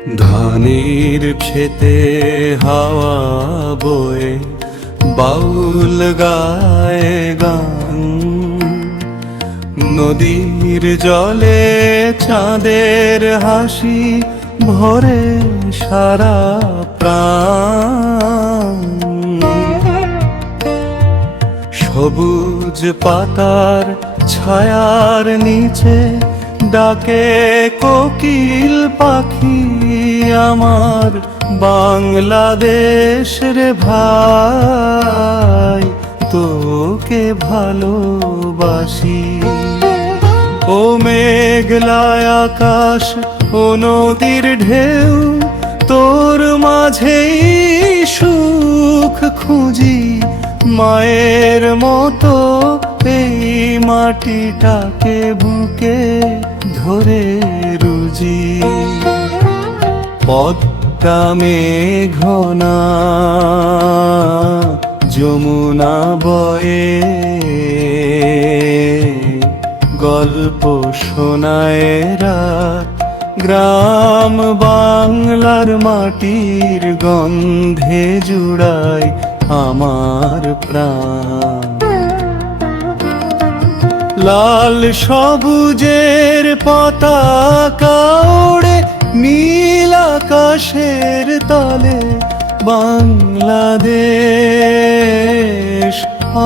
ধানের খেতে হাওয়া বয়ে বাউল গায়ে গান, নদীর জলে চাঁদের হাসি ভরে সারা প্রাণ। সবুজ পাতার ছায়ার নিচে ডাকে কোকিল পাখি আমার বাংলাদেশ রে ভাই, তোকে ভালোবাসি। ও মেঘলা আকাশ, ও নদীর ঢেউ, তোর মাঝেই সুখ খুঁজি। মায়ের মতো এই মাটিটাকে বুকে ধরে রুজি। পদ্মা মেঘনা যমুনা বয়ে গল্প শোনায় রাত, গ্রাম বাংলার মাটির গন্ধে জুড়ায় আমার প্রাণ। লাল সবুজের পতাকা ওড়ে নীল আকাশের তলে, বাংলাদেশ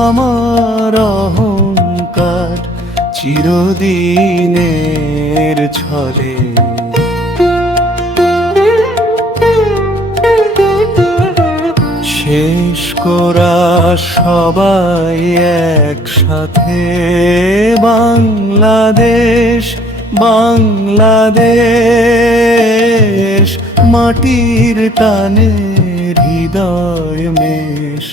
আমার অহংকার চিরদিনের ছলে। শেষ করা সবাই একসাথে বাংলাদেশ, বাংলাদেশ মাটির টানে হৃদয় মেশ।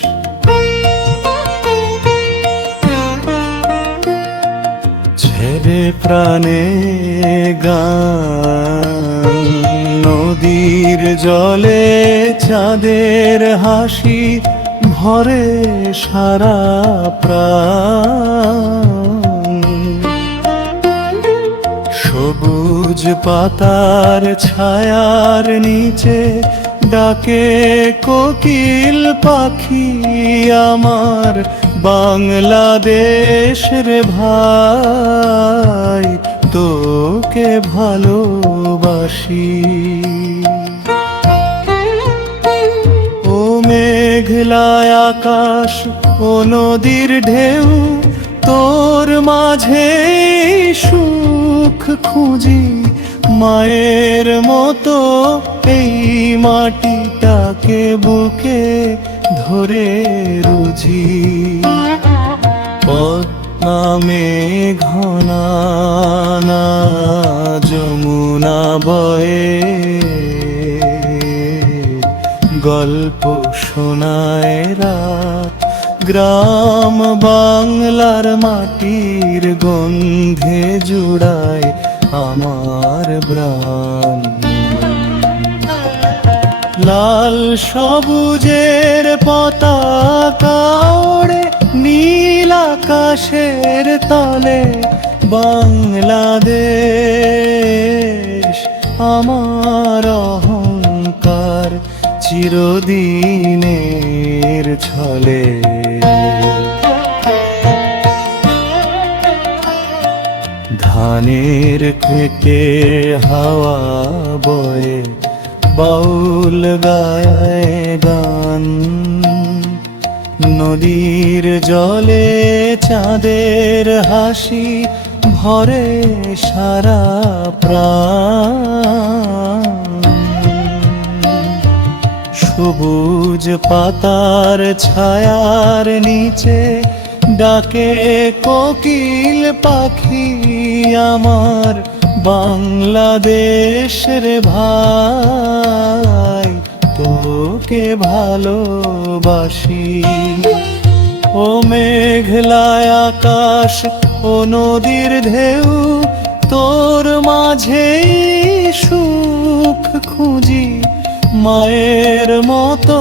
ছেড়ে প্রাণে গান, নদীর জলে চাঁদের হাসি ভরে সারা প্রাণ। সবুজ পাতার ছায়ার নিচে ডাকে কোকিল পাখি আমার বাংলাদেশ রে ভাই, তোকে ভালোবাসি। ও মেঘলা আকাশ, ও নদীর ঢেউ, তোর মাঝে সুখ খুঁজি। মায়ের মতো এই মাটিটাকে বুকে ধরে রুজি। পদ্মা মেঘনা যমুনা বয়ে গল্প শোনায় রাত, গ্রাম বাংলার মাটির গন্ধে জুড়ায় আমার প্রাণ। লাল সবুজের পতাকা ওড়ে নীল আকাশের তলে, বাংলাদেশ আমার অহংকার চিরদিনের ছলে। ধানের খেতে হাওয়া বয়ে বাউল গায়ে গান, নদীর জলে চাঁদের হাসি ভরে সারা প্রাণ। সবুজ পাতার ছায়ার নিচে ডাকে কোকিল পাখি আমার বাংলাদেশ রে ভাই, তোকে ভালোবাসি। ও মেঘলা আকাশ, ও নদীর ঢেউ, তোর মাঝেই সুখ খুঁজি। মায়ের মতো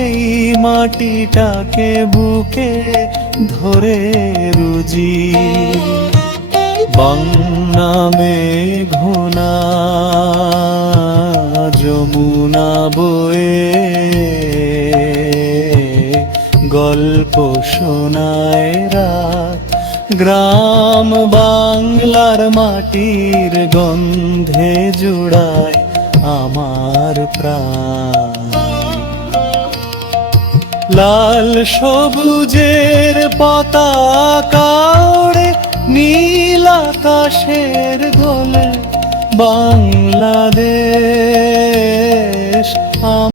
এই মাটিটাকে বুকে ধরে রুজি। বাংলা মেঘনা যমুনা বয়ে গল্প শোনায় রাত, গ্রাম বাংলার মাটির গন্ধে জুড়ায় আমার প্রাণ। লাল সবুজের পতাকা ওড়ে নীল আকাশের দোলে বাংলাদেশ।